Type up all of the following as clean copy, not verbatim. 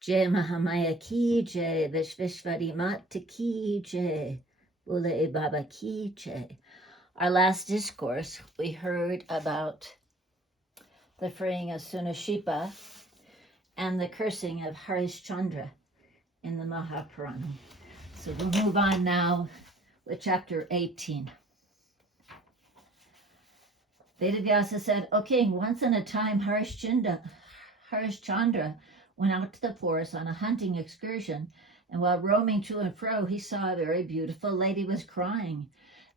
Jai Mahamaya ki jai, Vishveshwari Mata ki jai, Bule Baba ki jai. Our last discourse, we heard about the freeing of Sunashipa and the cursing of Harishchandra in the Mahapurana. So we'll move on now with chapter 18. Vedavyasa said, O king, once in a time Harishchandra went out to the forest on a hunting excursion, and while roaming to and fro, he saw a very beautiful lady was crying.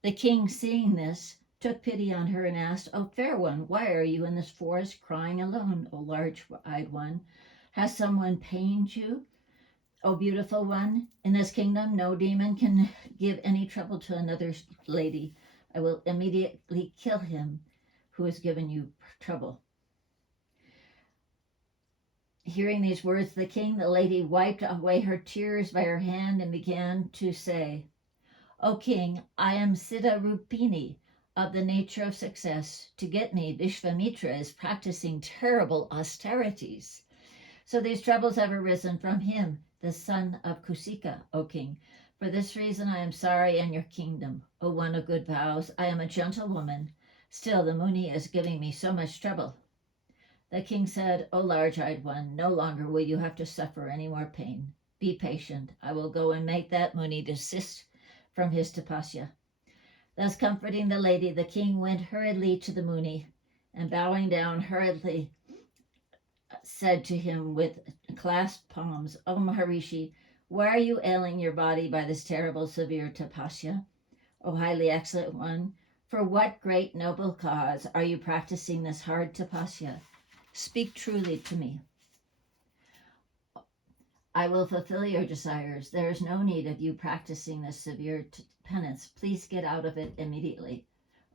The king, seeing this, took pity on her and asked, O fair one, why are you in this forest crying alone, O large-eyed one? Has someone pained you? O beautiful one, in this kingdom no demon can give any trouble to another lady. I will immediately kill him who has given you trouble. Hearing these words, the lady wiped away her tears by her hand and began to say, O king, I am Siddha Rupini, of the nature of success. To get me, Vishvamitra is practicing terrible austerities. So these troubles have arisen from him, the son of Kusika, O king. For this reason I am sorry in your kingdom. O one of good vows, I am a gentle woman. Still the Muni is giving me so much trouble. The king said, O large-eyed one, no longer will you have to suffer any more pain. Be patient. I will go and make that Muni desist from his tapasya. Thus comforting the lady, the king went hurriedly to the Muni, and bowing down hurriedly said to him with clasped palms, O Maharishi, why are you ailing your body by this terrible severe tapasya? O highly excellent one, for what great noble cause are you practicing this hard tapasya? Speak truly to me. I will fulfill your desires. There is no need of you practicing this severe penance. Please get out of it immediately.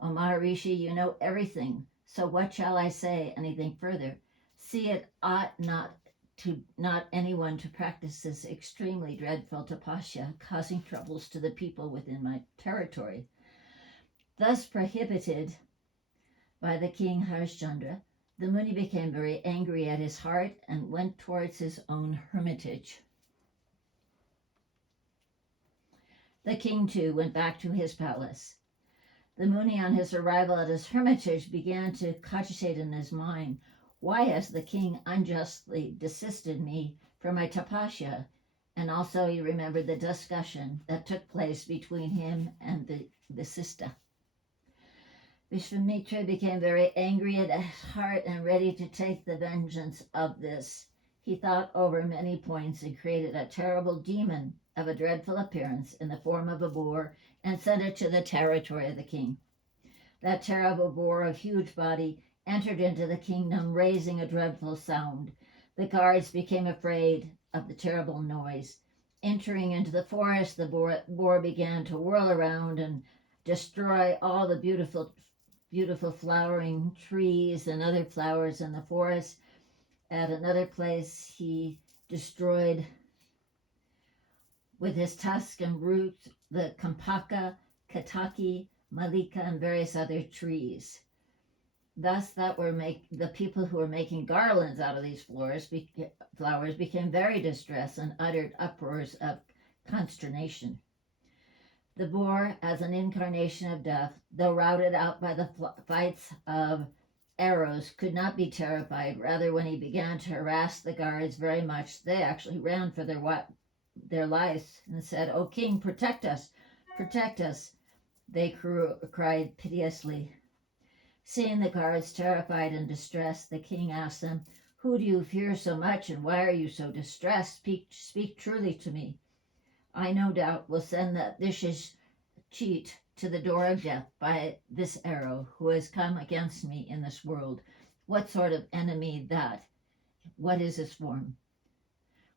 O Maharishi, you know everything, so what shall I say anything further? See, it ought not anyone to practice this extremely dreadful tapasya, causing troubles to the people within my territory. Thus prohibited by the king Harishchandra, the Muni became very angry at his heart and went towards his own hermitage. The king, too, went back to his palace. The Muni, on his arrival at his hermitage, began to cogitate in his mind, why has the king unjustly desisted me from my tapasya? And also he remembered the discussion that took place between him and the Vasista. Vishvamitra became very angry at his heart and ready to take the vengeance of this. He thought over many points and created a terrible demon of a dreadful appearance in the form of a boar and sent it to the territory of the king. That terrible boar of huge body entered into the kingdom, raising a dreadful sound. The guards became afraid of the terrible noise. Entering into the forest, the boar began to whirl around and destroy all the beautiful flowering trees and other flowers in the forest. At another place, he destroyed with his tusk and roots the kampaka, kataki, malika, and various other trees. Thus, the people who were making garlands out of these flowers became very distressed and uttered uproars of consternation. The boar, as an incarnation of death, though routed out by the fights of arrows, could not be terrified. Rather, when he began to harass the guards very much, they actually ran for their lives and said, O king, protect us, protect us. They cried piteously. Seeing the guards terrified and distressed, the king asked them, who do you fear so much, and why are you so distressed? Speak truly to me. I no doubt will send that vicious cheat to the door of death by this arrow who has come against me in this world. What sort of enemy that? What is his form?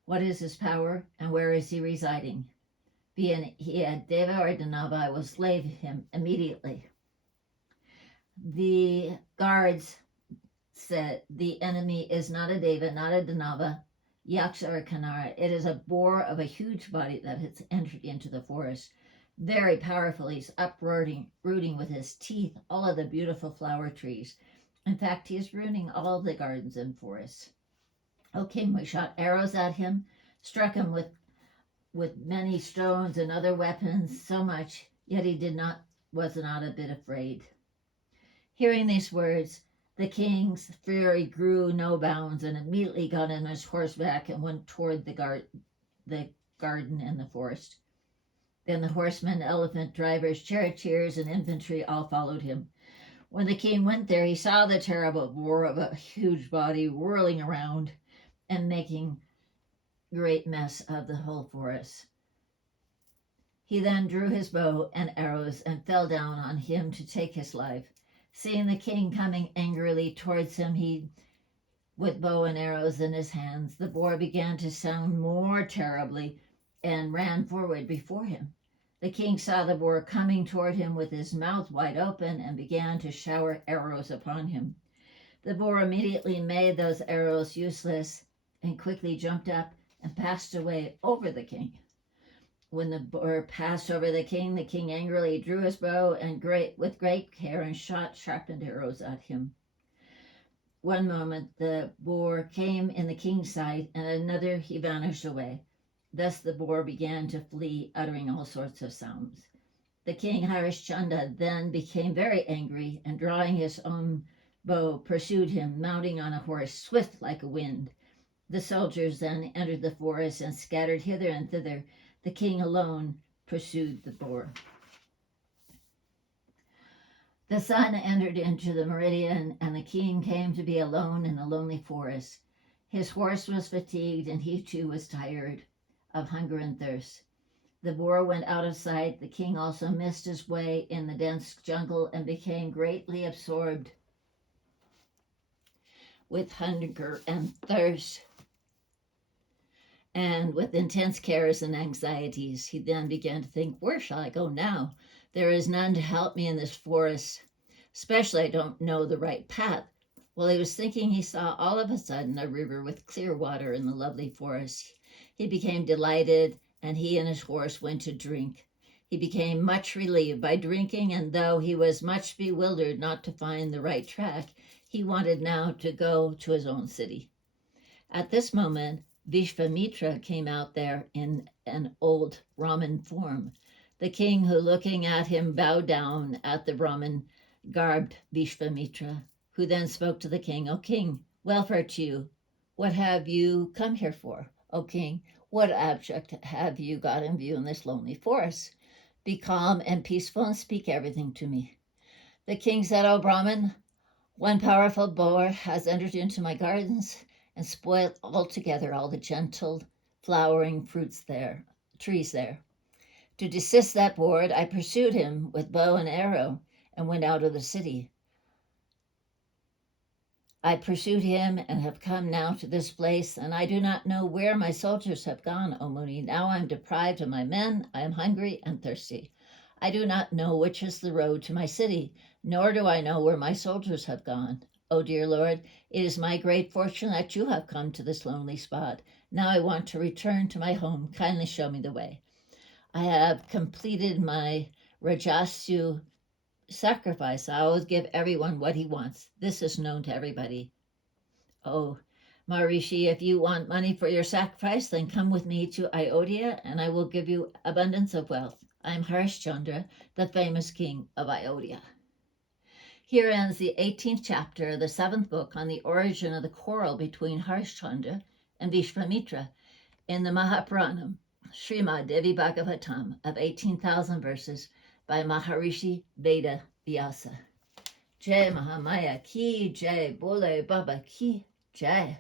What is his power, and where is he residing? Be he a Deva or Danava, I will slay him immediately. The guards said, the enemy is not a Deva, not a Danava, Yaksha or Kanara. It is a boar of a huge body that has entered into the forest. Very powerful, he's uprooting with his teeth all of the beautiful flower trees. In fact, he is ruining all the gardens and forests. O king, we shot arrows at him, struck him with many stones and other weapons so much, yet he was not a bit afraid. Hearing these words, the king's fury grew no bounds, and immediately got on his horseback and went toward the garden and the forest. Then the horsemen, elephant drivers, charioteers, and infantry all followed him. When the king went there, he saw the terrible boar of a huge body whirling around and making great mess of the whole forest. He then drew his bow and arrows and fell down on him to take his life. Seeing the king coming angrily towards him, with bow and arrows in his hands, the boar began to sound more terribly and ran forward before him. The king saw the boar coming toward him with his mouth wide open and began to shower arrows upon him. The boar immediately made those arrows useless and quickly jumped up and passed away over the king. When the boar passed over the king angrily drew his bow and with great care and shot sharpened arrows at him. One moment the boar came in the king's sight, and another he vanished away. Thus the boar began to flee, uttering all sorts of sounds. The king Harishchandra then became very angry, and drawing his own bow, pursued him, mounting on a horse swift like a wind. The soldiers then entered the forest and scattered hither and thither. The king alone pursued the boar. The sun entered into the meridian, and the king came to be alone in the lonely forest. His horse was fatigued, and he too was tired of hunger and thirst. The boar went out of sight. The king also missed his way in the dense jungle and became greatly absorbed with hunger and thirst. And with intense cares and anxieties, he then began to think, where shall I go now? There is none to help me in this forest, especially I don't know the right path. While he was thinking, he saw all of a sudden a river with clear water in the lovely forest. He became delighted, and he and his horse went to drink. He became much relieved by drinking, and though he was much bewildered not to find the right track, he wanted now to go to his own city. At this moment, Vishvamitra came out there in an old Brahmin form. The king, who looking at him bowed down at the Brahmin-garbed Vishvamitra, who then spoke to the king, O king, welfare to you. What have you come here for? O king, what object have you got in view in this lonely forest? Be calm and peaceful and speak everything to me. The king said, O Brahmin, one powerful boar has entered into my gardens and spoiled altogether all the gentle flowering trees there. To desist that boar, I pursued him with bow and arrow and went out of the city. I pursued him and have come now to this place, and I do not know where my soldiers have gone, O Muni. Now I am deprived of my men, I am hungry and thirsty. I do not know which is the road to my city, nor do I know where my soldiers have gone. O dear Lord, it is my great fortune that you have come to this lonely spot. Now I want to return to my home. Kindly show me the way. I have completed my Rajasu sacrifice. I always give everyone what he wants. This is known to everybody. Oh, Maharishi, if you want money for your sacrifice, then come with me to Ayodhya, and I will give you abundance of wealth. I am Harishchandra, the famous king of Ayodhya. Here ends the 18th chapter of the 7th book on the origin of the quarrel between Harishchandra and Vishvamitra in the Mahapuranam, Srimad Devi Bhagavatam of 18,000 verses by Maharishi Veda Vyasa. Jai Mahamaya ki jai, Bole Baba ki jai.